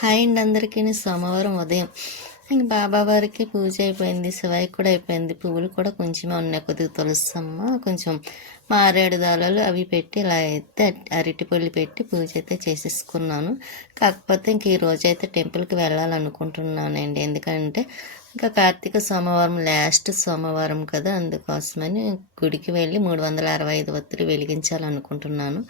Hi అండి అందరికీ. సోమవారం ఉదయం ఇంక బాబావారికి పూజ అయిపోయింది, శివాయికి కూడా అయిపోయింది. పువ్వులు కూడా కొంచెమే ఉన్నాయి, కొద్దిగా తులసమ్మ, కొంచెం మారేడు దళాలు అవి పెట్టి ఇలా అయితే అరటిపళ్ళు పెట్టి పూజ అయితే చేసేసుకున్నాను. కాకపోతే ఇంక ఈ రోజు అయితే టెంపుల్కి వెళ్ళాలనుకుంటున్నానండి. ఎందుకంటే ఇంకా కార్తీక సోమవారం లాస్ట్ సోమవారం కదా, అందుకోసమని గుడికి వెళ్ళి 365 ఒత్తులు వెలిగించాలనుకుంటున్నాను.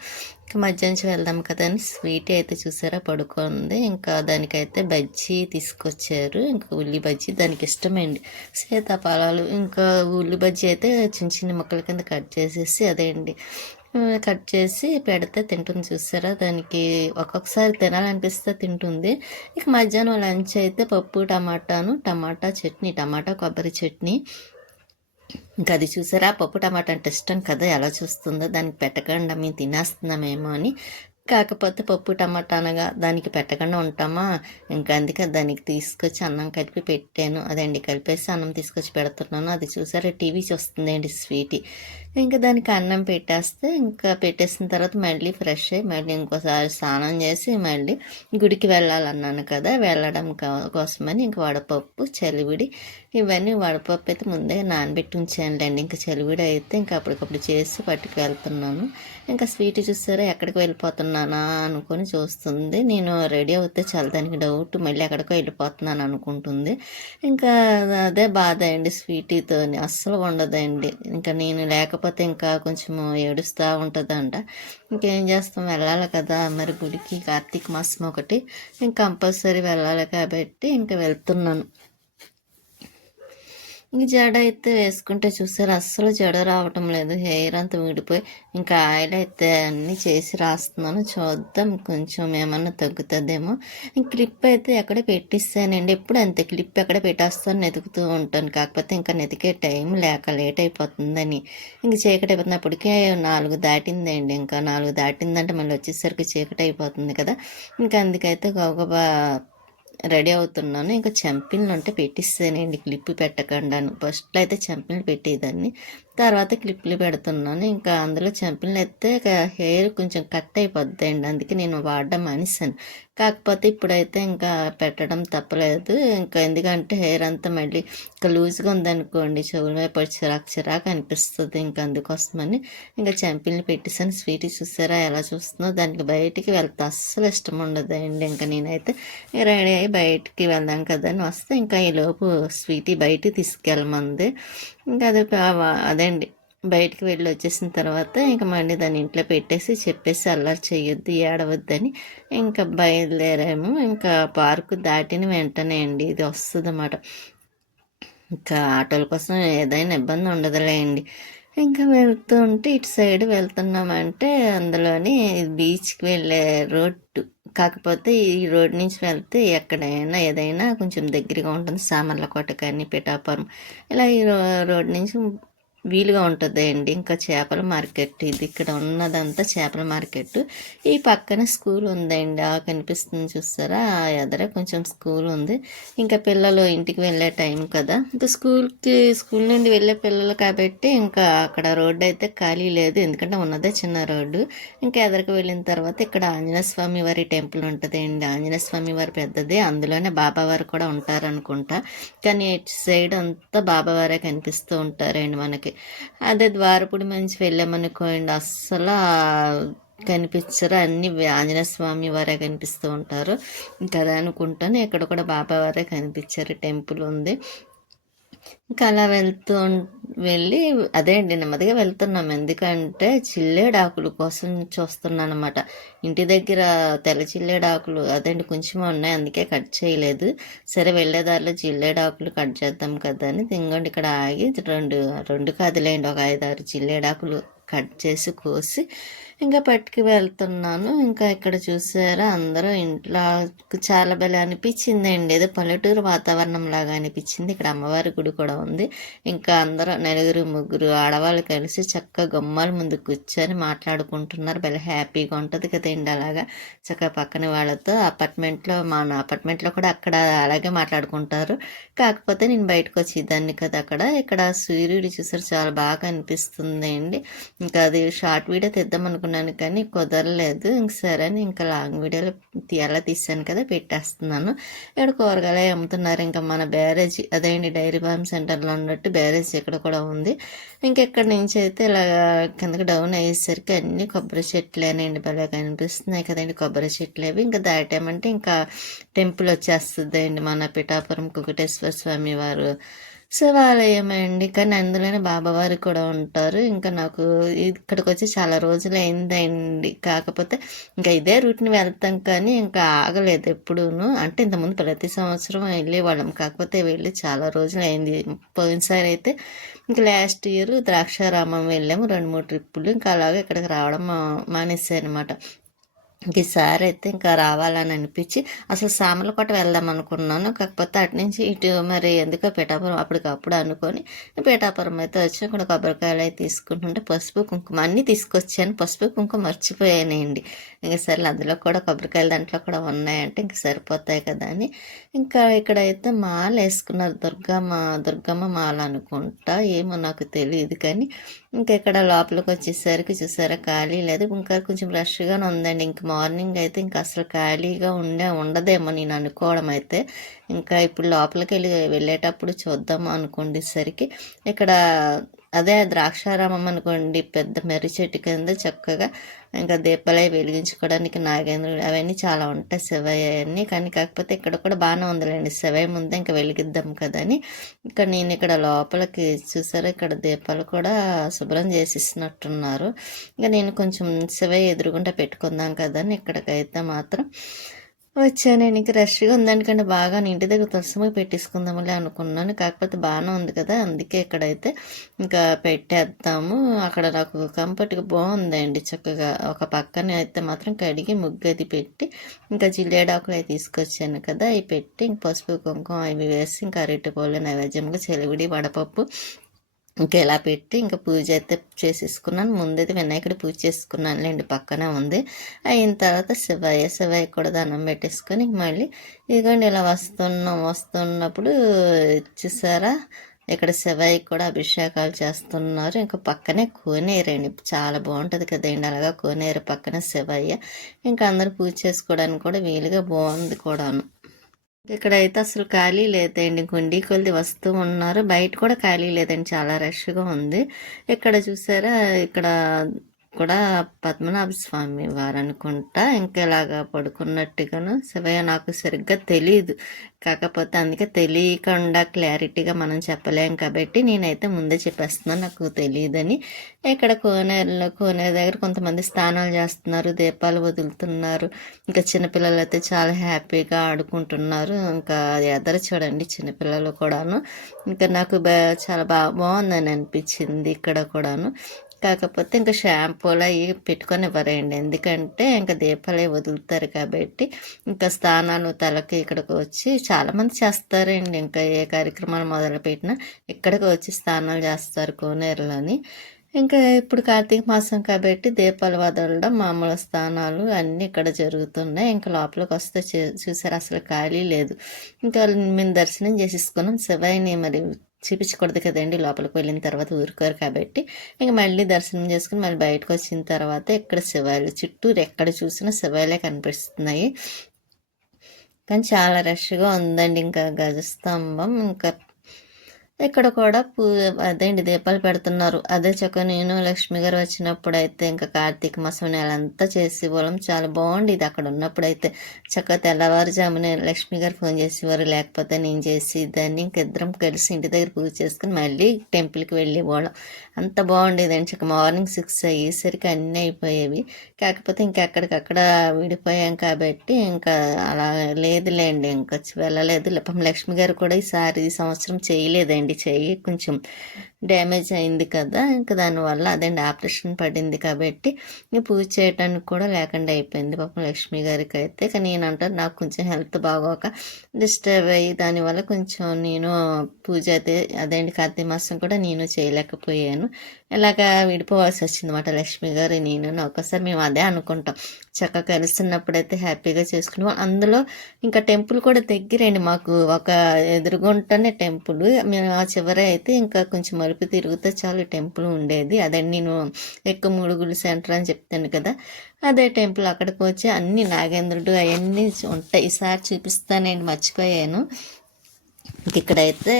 ఇంకా మధ్యాహ్నం వెళ్దాం కదా అని స్వీట్ అయితే చూసారా పడుకుంది. ఇంకా దానికైతే బజ్జీ తీసుకొచ్చారు, ఇంకా ఉల్లి బజ్జీ దానికి ఇష్టమండి. సీతాఫలాలు ఇంకా ఉల్లి బజ్జీ అయితే చిన్న చిన్న ముక్కల కింద కట్ చేసేసి అదే అండి కట్ చేసి పెడితే తింటుంది. చూసారా, దానికి ఒక్కొక్కసారి తినాలనిపిస్తే తింటుంది. ఇక మధ్యాహ్నం లంచ్ అయితే పప్పు టమాటా చట్నీ, టమాటా కొబ్బరి చట్నీ. ఇంకా అది చూసారా, పప్పు టమాటా అంటే ఇష్టం కదా, ఎలా చూస్తుందో. దానికి పెట్టకుండా మేము తినేస్తున్నామేమో అని. కాకపోతే పప్పు టమాటా అనగా దానికి పెట్టకుండా ఉంటామా, ఇంకా అందుకే దానికి తీసుకొచ్చి అన్నం కలిపి పెట్టాను. అదండి కలిపేసి అన్నం తీసుకొచ్చి పెడుతున్నాను. అది చూసారా, టీవీ చూస్తుందండి స్వీటీ. ఇంకా దానికి అన్నం పెట్టేస్తే ఇంకా పెట్టేసిన తర్వాత మళ్ళీ ఫ్రెష్ అయ్యి మళ్ళీ ఇంకోసారి స్నానం చేసి మళ్ళీ గుడికి వెళ్ళాలన్నాను కదా, వెళ్ళడం కోసమని ఇంకా వడపప్పు చలివిడి ఇవన్నీ, వడపప్పు అయితే ముందే నానబెట్టి ఉంచానులేండి. ఇంకా చలివిడి అయితే ఇంకా అప్పటికప్పుడు చేసి పట్టుకు వెళ్తున్నాను. ఇంకా స్వీట్ చూసారా ఎక్కడికి వెళ్ళిపోతున్నానా అనుకొని చూస్తుంది. నేను రెడీ అవుతే చాలా దానికి డౌట్, మళ్ళీ ఎక్కడికో వెళ్ళిపోతున్నాను అనుకుంటుంది. ఇంకా అదే బాధ అండి, స్వీటీతో అస్సలు ఉండదండి. ఇంకా నేను లేకపోతే ఇంకా కొంచెం ఏడుస్తూ ఉంటుందంట. ఇంకేం చేస్తాం, వెళ్ళాలి కదా మరి గుడికి, కార్తీక మాసం ఒకటి ఇంక కంపల్సరీ వెళ్ళాలి కాబట్టి ఇంకా వెళ్తున్నాను. ఇంక జడ అయితే వేసుకుంటే చూసారు అస్సలు జడ రావటం లేదు, హెయిర్ అంతా ఊడిపోయి. ఇంకా ఆయిల్ అయితే అన్నీ చేసి రాస్తున్నాను, చూద్దాం కొంచెం ఏమన్నా తగ్గుతుందేమో. ఇంక క్లిప్ అయితే ఎక్కడ పెట్టిస్తానండి, ఎప్పుడు అంతే క్లిప్ ఎక్కడ పెట్టేస్తాను, వెతుకుతూ ఉంటాను. కాకపోతే ఇంకా వెతికే టైం లేక లేట్ అయిపోతుందని. ఇంక చీకటి అయిపోతున్నప్పటికే 4 దాటిందండి. ఇంకా 4 దాటిందంటే మళ్ళీ వచ్చేసరికి చీకటి అయిపోతుంది కదా. ఇంకా అందుకైతే గబగబా రెడీ అవుతున్నాను. ఇంకా చెంపిల్ని ఉంటే పెట్టిస్తానండి, క్లిప్ పెట్టకుండాను. ఫస్ట్లో అయితే చెంపిల్ని పెట్టేదాన్ని, తర్వాత క్లిప్లు పెడుతున్నాను. ఇంకా అందులో చెంపిల్ని అయితే హెయిర్ కొంచెం కట్ అయిపోద్దండి, అందుకే నేను వాడడం మానేసాను. కాకపోతే ఇప్పుడైతే ఇంకా పెట్టడం తప్పలేదు. ఇంకా ఎందుకంటే హెయిర్ అంతా మళ్ళీ ఇంకా లూజ్గా ఉందనుకోండి, చెవుల వైపు చిరాకు చిరాకు అనిపిస్తుంది. ఇంకా అందుకోసమని ఇంకా చెంపిల్ని పెట్టేసాను. స్వీట్ చూసారా ఎలా చూస్తుందో, దానికి బయటికి వెళ్తే అస్సలు ఇష్టం ఉండదండి. ఇంకా నేనైతే రెడీ అయ్యి బయటికి వెళ్దాం కదా అని వస్తే ఇంకా ఈలోపు స్వీటీ బయటికి తీసుకెళ్ళమంది. ఇంకా అదండి బయటికి వెళ్ళి వచ్చేసిన తర్వాత ఇంకా మళ్ళీ దాన్ని ఇంట్లో పెట్టేసి చెప్పేసి అల్లరి చేయొద్దు, ఏడవద్దని ఇంకా బయలుదేరాము. ఇంకా పార్కు దాటిన వెంటనే అండి ఇది వస్తుంది అన్నమాట. ఇంకా ఆటోల కోసం ఏదైనా ఇబ్బంది ఉండదులేండి. ఇంకా వెళ్తూ ఉంటే ఇటు సైడ్ వెళ్తున్నామంటే అందులోని బీచ్కి వెళ్ళే రోడ్డు. కాకపోతే ఈ రోడ్ నుంచి వెళ్తే ఎక్కడైనా ఏదైనా కొంచెం దగ్గరగా ఉంటుంది, సామర్లకోట కానీ పిఠాపురం ఇలా ఈ రోడ్ నుంచి వీలుగా ఉంటుంది అండి. ఇంకా చేపల మార్కెట్ ఇది, ఇక్కడ ఉన్నదంతా చేపల మార్కెట్. ఈ పక్కన స్కూల్ ఉందండి, ఆ కనిపిస్తుంది చూస్తారా, ఆ ఎదర కొంచెం స్కూల్ ఉంది. ఇంకా పిల్లలు ఇంటికి వెళ్ళే టైం కదా, ఇంకా స్కూల్ నుండి వెళ్ళే పిల్లలు కాబట్టి ఇంకా అక్కడ రోడ్డు అయితే ఖాళీ లేదు, ఎందుకంటే ఉన్నదే చిన్న రోడ్డు. ఇంకా ఎదరికి వెళ్ళిన తర్వాత ఇక్కడ ఆంజనేయ స్వామి వారి టెంపుల్ ఉంటుంది అండి. ఆంజనేయ స్వామి వారి పెద్దది, అందులోనే బాబావారు కూడా ఉంటారనుకుంటా. కానీ ఇటు సైడ్ అంతా బాబావారే కనిపిస్తూ ఉంటారండి మనకి. అదే ద్వారపుడి మంచి వెళ్ళామనుకోండి అస్సలు కనిపించరు, అన్ని ఆంజనేయ స్వామి వారే కనిపిస్తూ ఉంటారు. ఇంకా అదే అనుకుంటాను, ఇక్కడ కూడా బాబా వారే కనిపించారు, టెంపుల్ ఉంది. ఇంకా అలా వెళ్ళి అదే అండి నెమ్మదిగా వెళ్తున్నాం, ఎందుకంటే చిల్లేడాకుల కోసం చూస్తున్నాను అనమాట. ఇంటి దగ్గర తెల్ల చిల్లేడాకులు అదండి కొంచెం ఉన్నాయి, అందుకే కట్ చేయలేదు. సరే వెళ్ళేదారిలో చిల్లేడాకులు కట్ చేద్దాం కదా అని ఇంకోండి ఇక్కడ ఆగి రెండు కాదులేండి, ఒక 5-6 చిల్లేడాకులు కట్ చేసి కోసి ఇంకా పట్టుకు వెళ్తున్నాను. ఇంకా ఇక్కడ చూసారా అందరూ ఇంట్లో చాలా భలే అనిపించిందండి, ఏదో పల్లెటూరు వాతావరణం లాగా అనిపించింది. ఇక్కడ అమ్మవారి గుడి కూడా ఉంది. ఇంకా అందరూ 4-3 ఆడవాళ్ళు కలిసి చక్కగా గుమ్మాల ముందు కూర్చొని మాట్లాడుకుంటున్నారు. భలే హ్యాపీగా ఉంటుంది కదండి అలాగా చక్కగా పక్కన వాళ్ళతో. మన అపార్ట్మెంట్లో కూడా అక్కడ అలాగే మాట్లాడుకుంటారు. కాకపోతే నేను బయటకు వచ్చేదాన్ని కదా అక్కడ. ఇక్కడ సూర్యుడు చూసారు చాలా బాగా అనిపిస్తుంది అండి. ఇంకా అది షార్ట్ వీడియో తెద్దాం అనుకున్నాను, అనుకున్నాను కానీ కుదరలేదు. ఇంక సరే అని ఇంకా లాంగ్ వీడియోలో ఎలా తీసాను కదా పెట్టేస్తున్నాను. ఇక్కడ కూరగాయలు అవి అమ్ముతున్నారు. ఇంకా మన బ్యారేజీ అదేంటి డైరీ ఫార్మ్ సెంటర్లో ఉన్నట్టు బ్యారేజీ ఇక్కడ కూడా ఉంది. ఇంకెక్కడి నుంచి అయితే ఇలా కిందకి డౌన్ అయ్యేసరికి అన్ని కొబ్బరి చెట్లేనండి, భలే కనిపిస్తున్నాయి కదండి కొబ్బరి చెట్లు అవి. ఇంకా దాటామంటే ఇంకా టెంపుల్ వచ్చేస్తుందండి, మన పిఠాపురం కుకుటేశ్వర స్వామి వారు శివాలయం అండి. కానీ అందులోనే బాబావారు కూడా ఉంటారు. ఇంకా నాకు ఇక్కడికి వచ్చి చాలా రోజులు అయిందండి. కాకపోతే ఇంకా ఇదే రూట్ని వెళ్తాం కానీ ఇంకా ఆగలేదు ఎప్పుడూను. అంటే ఇంతకుముందు ప్రతి సంవత్సరం వెళ్ళేవాళ్ళం, కాకపోతే వెళ్ళి చాలా రోజులు అయింది. పోయినసారి అయితే ఇంకా లాస్ట్ ఇయర్ ద్రాక్షారామం వెళ్ళాము 2-3 ట్రిప్పులు. ఇంకా అలాగే ఇక్కడికి రావడం మానేసాయి అనమాట. ఇంక ఈసారి అయితే ఇంకా రావాలని అనిపించి అసలు సామర్లకోట వెళ్దాం అనుకున్నాను. కాకపోతే అటు నుంచి ఇటు మరి ఎందుకో పిఠాపురం అప్పటికప్పుడు అనుకొని పిఠాపురం అయితే వచ్చి ఇక్కడ కొబ్బరికాయలు అయితే తీసుకుంటుంటే పసుపు కుంకుమ అన్నీ తీసుకొచ్చాను. పసుపు కుంకుమ మర్చిపోయానండి. ఇంకా సరే అందులో కూడా కొబ్బరికాయలు దాంట్లో కూడా ఉన్నాయంటే ఇంక సరిపోతాయి కదా అని ఇంకా ఇక్కడైతే మాల వేసుకున్నారు. దుర్గమ్మ మాల అనుకుంటా, ఏమో నాకు తెలియదు. కానీ ఇంకా ఇక్కడ లోపలికి వచ్చేసరికి చూసారా ఖాళీ లేదు. ఇంకా కొంచెం రష్గానే ఉందండి. ఇంక మార్నింగ్ అయితే ఇంకా అసలు ఖాళీగా ఉండదేమో నేను అనుకోవడం అయితే. ఇంకా ఇప్పుడు లోపలికి వెళ్ళేటప్పుడు చూద్దాము అనుకుండేసరికి ఇక్కడ అదే ద్రాక్షారామం అనుకోండి, పెద్ద మెర్రి చెట్టు కింద చక్కగా ఇంకా దీపాలు వెలిగించుకోవడానికి నాగేంద్రుడు అవన్నీ చాలా ఉంటాయి, శివయ్య అన్నీ. కానీ కాకపోతే ఇక్కడ కూడా బాగానే ఉందిలేండి, శివయ్య ముందే ఇంకా వెలిగిద్దాం కదా అని ఇక్కడ నేను ఇక్కడ లోపలికి చూసారా ఇక్కడ దీపాలు కూడా శుభ్రం చేసిస్తున్నట్టున్నారు. ఇంకా నేను కొంచెం శివయ్య ఎదురుగుండా పెట్టుకుందాం కదా అని ఇక్కడికైతే మాత్రం వచ్చాను. ఇంక రష్గా ఉందనుకంటే బాగా ఇంటి దగ్గర తులసిమ పెట్టేసుకుందామలే అనుకున్నాను. కాకపోతే బాగానే ఉంది కదా, అందుకే ఇక్కడైతే ఇంకా పెట్టేద్దాము. అక్కడ నాకు కంఫర్ట్గా బాగుందండి. చక్కగా ఒక పక్కన అయితే మాత్రం కడిగి ముగ్గది పెట్టి ఇంకా జిల్లేడాకులు అవి తీసుకొచ్చాను కదా, అవి పెట్టి ఇంక పసుపు కుంకుమ అవి వేసి ఇంకా అరటిపళ్ళు నైవేద్యంగా చెలివిడి వడపప్పు ఇంకా ఇలా పెట్టి ఇంకా పూజ అయితే చేసేసుకున్నాను. ముందైతే వినాయకుడి పూజ చేసుకున్నానులేండి, పక్కనే ఉంది. అయిన తర్వాత శివయ్య కూడా దండం పెట్టేసుకొని మళ్ళీ ఇదిగోండి ఇలా వస్తున్నప్పుడు చూసారా ఇక్కడ శివయ్య కూడా అభిషేకాలు చేస్తున్నారు. ఇంకా పక్కనే కోనేరండి, చాలా బాగుంటుంది కదండి అలాగా కోనేరు పక్కన శివయ్య. ఇంకా అందరూ పూజ చేసుకోవడానికి కూడా వీలుగా బాగుంది కూడాను. ఇక్కడైతే అసలు ఖాళీ లేదండి, గుండీ కొలిది వస్తూ ఉన్నారు. బయట కూడా ఖాళీ లేదండి, చాలా రష్గా ఉంది. ఇక్కడ చూసారా ఇక్కడ కూడా పద్మనాభ స్వామి వారు అనుకుంటా ఇంకా ఇలాగా పడుకున్నట్టుగాను శివయ్య నాకు సరిగ్గా తెలియదు. కాకపోతే అందుకే తెలియకుండా క్లారిటీగా మనం చెప్పలేం కాబట్టి నేనైతే ముందే చెప్పేస్తున్నాను నాకు తెలియదని. ఇక్కడ కోనేరు దగ్గర కొంతమంది స్నానాలు చేస్తున్నారు, దీపాలు వదులుతున్నారు. ఇంకా చిన్నపిల్లలు అయితే చాలా హ్యాపీగా ఆడుకుంటున్నారు. ఇంకా ఎదరు చూడండి చిన్నపిల్లలు కూడాను. ఇంకా నాకు చాలా బాగుందని అనిపించింది ఇక్కడ కూడాను. కాకపోతే ఇంకా షాంపూలు అవి పెట్టుకొని ఇవ్వరండి, ఎందుకంటే ఇంకా దీపాలు వదులుతారు కాబట్టి. ఇంకా స్నానాలు తలకి ఇక్కడికి వచ్చి చాలామంది చేస్తారండి. ఇంకా ఏ కార్యక్రమాలు మొదలుపెట్టినా ఇక్కడికి వచ్చి స్నానాలు చేస్తారు కోనేరులోని. ఇంకా ఇప్పుడు కార్తీక మాసం కాబట్టి దీపాలు వదలడం మామూలు స్నానాలు అన్నీ ఇక్కడ జరుగుతున్నాయి. ఇంకా లోపలికి వస్తే చూసారు అసలు ఖాళీ లేదు. ఇంకా మేము దర్శనం చేసేసుకున్నాం. శివయ్యని మరి చూపించకూడదు కదండి, లోపలికి వెళ్ళిన తర్వాత ఊరుకోరు కాబట్టి ఇంకా మళ్ళీ దర్శనం చేసుకుని మళ్ళీ బయటకు వచ్చిన తర్వాత ఇక్కడ శివాలయం చుట్టూరు ఎక్కడ చూసినా శివాలే కనిపిస్తున్నాయి. కానీ చాలా రష్గా ఉందండి. ఇంకా గజస్తంభం ఇంకా ఇక్కడ కూడా అదేంటి దీపాలు పెడుతున్నారు. అదే చక్క నేను లక్ష్మి గారు వచ్చినప్పుడు అయితే ఇంకా కార్తీక మాసం నెలంతా చేసి వాళ్ళం చాలా బాగుండేది. అక్కడ ఉన్నప్పుడు అయితే చక్క తెల్లవారుజామున లక్ష్మి గారు ఫోన్ చేసేవారు, లేకపోతే నేను చేసి దాన్ని ఇంకిద్దరం కలిసి ఇంటి దగ్గర పూజ చేసుకుని మళ్ళీ టెంపుల్కి వెళ్ళి వాళ్ళం. అంత బాగుండేదండి. చక్క మార్నింగ్ 6 అయ్యేసరికి అన్నీ అయిపోయేవి. కాకపోతే ఇంకెక్కడికక్కడ విడిపోయాం కాబట్టి ఇంకా అలా లేదులేండి, ఇంకా వెళ్ళలేదు. లక్ష్మి గారు కూడా ఈ సంవత్సరం చేయలేదండి, చెయ్యి కొంచెం డ్యామేజ్ అయింది కదా, ఇంకా దానివల్ల అదేంటి ఆపరేషన్ పడింది కాబట్టి పూజ చేయడానికి కూడా లేకుండా అయిపోయింది పాపం లక్ష్మి గారికి అయితే. కానీ నేను అంటాను నాకు కొంచెం హెల్త్ బాగోక డిస్టర్బ్ అయ్యి దానివల్ల కొంచెం నేను పూజ అయితే అదేంటి కార్తీక మాసం కూడా నేను చేయలేకపోయాను. ఇలాగా విడిపోవాల్సి వచ్చింది అన్నమాట లక్ష్మి గారు నేను. ఒకసారి మేము అదే అనుకుంటాం, చక్కగా కలుస్తున్నప్పుడైతే హ్యాపీగా చేసుకున్నాం. అందులో ఇంకా టెంపుల్ కూడా దగ్గరండి మాకు, ఒక ఎదురుగుంటనే టెంపుల్. మేము ఆ చివర అయితే ఇంకా కొంచెం మలుపు తిరిగితే చాలు టెంపుల్ ఉండేది. అదే నేను ఎక్కువ ముడుగులు సెంటర్ అని చెప్తాను కదా, అదే టెంపుల్. అక్కడికి వచ్చి అన్ని నాగేంద్రుడు అవన్నీ ఉంటాయి. ఈసారి చూపిస్తానండి, మర్చిపోయాను. ఇక్కడైతే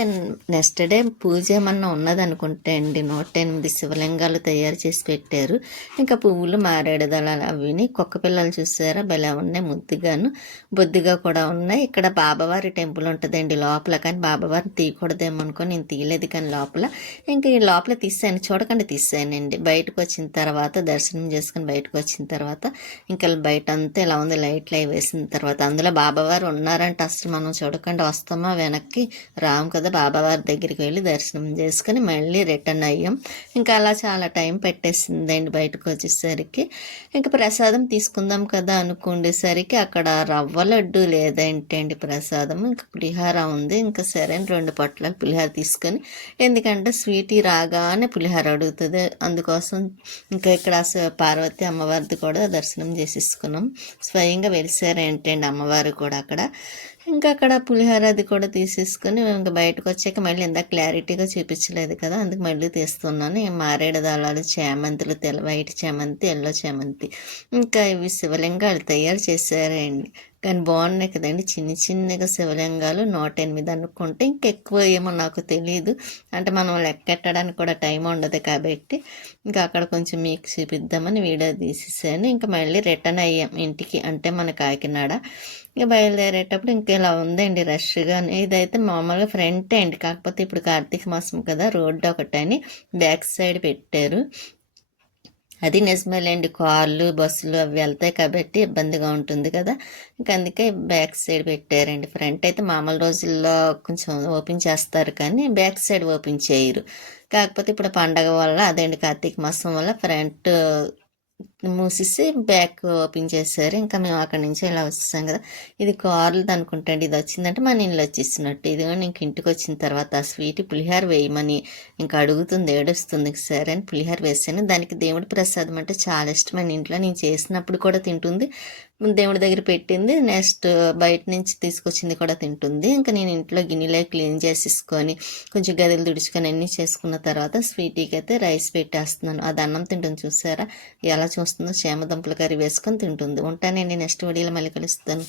నెక్స్ట్ డే పూజ ఏమన్నా ఉన్నదనుకుంటే అండి 108 శివలింగాలు తయారు చేసి పెట్టారు. ఇంకా పువ్వులు, మారేడు దళాలు అవిని. కుక్క పిల్లలు చూసారా భలే ఉన్నాయి, ముద్దుగాను బొద్దుగా కూడా ఉన్నాయి. ఇక్కడ బాబావారి టెంపుల్ ఉంటుందండి లోపల, కానీ బాబావారిని తీయకూడదేమో అనుకో నేను తీయలేదు. కానీ లోపల ఇంకా ఈ లోపల తీసాను, చూడకుండా తీసానండి. బయటకు వచ్చిన తర్వాత దర్శనం చేసుకుని బయటకు వచ్చిన తర్వాత ఇంకా బయట అంతా ఇలా ఉంది, లైట్లు అవి వేసిన తర్వాత. అందులో బాబావారు ఉన్నారంటే అసలు మనం చూడకుండా వస్తామా వెనక్కి రాము కదా. బాబావారి దగ్గరికి వెళ్ళి దర్శనం చేసుకుని మళ్ళీ రిటర్న్ అయ్యాం. ఇంకా అలా చాలా టైం పెట్టేసిందండి బయటకు వచ్చేసరికి. ఇంకా ప్రసాదం తీసుకుందాం కదా అనుకుండేసరికి అక్కడ రవ్వ లడ్డు లేదేంటండి ప్రసాదం. ఇంకా పులిహార ఉంది. ఇంకా సరే 2 పొట్లాలు పులిహార తీసుకొని, ఎందుకంటే స్వీట్ రాగానే పులిహార అడుగుతుంది, అందుకోసం ఇంకా ఇక్కడ పార్వతి అమ్మవారిది కూడా దర్శనం చేసేసుకున్నాం. స్వయంగా వెలిసారేంటండి అమ్మవారు కూడా అక్కడ. ఇంకా అక్కడ పులిహోర అది కూడా తీసేసుకొని ఇంకా బయటకు వచ్చాక మళ్ళీ ఇందాక క్లారిటీగా చూపించలేదు కదా, అందుకు మళ్ళీ తీస్తున్నాను. మారేడు దళాలు, చేమంతులు, వైట్ చేమంతి, ఎల్లో చేమంతి. ఇంకా ఇవి శివలింగాలు తయారు చేశారండి, కానీ బాగున్నాయి కదండి. చిన్నగా శివలింగాలు 108 అనుకుంటే, ఇంకెక్కువ ఏమో నాకు తెలియదు. అంటే మనం లెక్కెట్టడానికి కూడా టైం ఉండదు కాబట్టి ఇంకా అక్కడ కొంచెం మీకు చూపిద్దామని వీడియో తీసేసాను. ఇంకా మళ్ళీ రిటర్న్ అయ్యాం ఇంటికి, అంటే మన కాకినాడ. ఇక బయలుదేరేటప్పుడు ఇంకా ఇలా ఉందండి రష్గా. ఇదైతే మామూలుగా ఫ్రంట్ అండి, కాకపోతే ఇప్పుడు కార్తీక మాసం కదా, రోడ్డు ఒకటని బ్యాక్ సైడ్ పెట్టారు. అది నిజమేలేండి, కార్లు బస్సులు అవి వెళ్తాయి కాబట్టి ఇబ్బందిగా ఉంటుంది కదా, ఇంకా అందుకే బ్యాక్ సైడ్ పెట్టారండి. ఫ్రంట్ అయితే మామూలు రోజుల్లో కొంచెం ఓపెన్ చేస్తారు, కానీ బ్యాక్ సైడ్ ఓపెన్ చేయరు. కాకపోతే ఇప్పుడు పండగ వల్ల, అదేంటి కార్తీక మాసం వల్ల ఫ్రంట్ మూసేసి బ్యాక్ ఓపెన్ చేశారు. ఇంకా మేము అక్కడి నుంచి ఇలా వచ్చేసాం కదా. ఇది కార్లు అనుకుంటండి, ఇది వచ్చిందంటే మన ఇల్లు వచ్చేసినట్టు. ఇదిగో ఇంక ఇంటికి వచ్చిన తర్వాత ఆ స్వీట్ పులిహార వేయమని ఇంకా అడుగుతుంది, ఏడుస్తుంది. సరే అని పులిహార వేసాను. దానికి దేవుడి ప్రసాదం అంటే చాలా ఇష్టమైన, ఇంట్లో నేను చేసినప్పుడు కూడా తింటుంది, దేవుడి దగ్గర పెట్టింది, నెక్స్ట్ బయట నుంచి తీసుకొచ్చింది కూడా తింటుంది. ఇంకా నేను ఇంట్లో గిన్నెలో క్లీన్ చేసేసుకొని కొంచెం గదిలు తుడుచుకొని అన్నీ చేసుకున్న తర్వాత స్వీటీకి అయితే రైస్ పెట్టేస్తున్నాను. అది అన్నం తింటుంది చూసారా ఎలా చూస్తుందో, చేమదుంపల కర్రీ వేసుకొని తింటుంది. ఉంటానండి, నెక్స్ట్ వీడియోలో మళ్ళీ కలుస్తాను.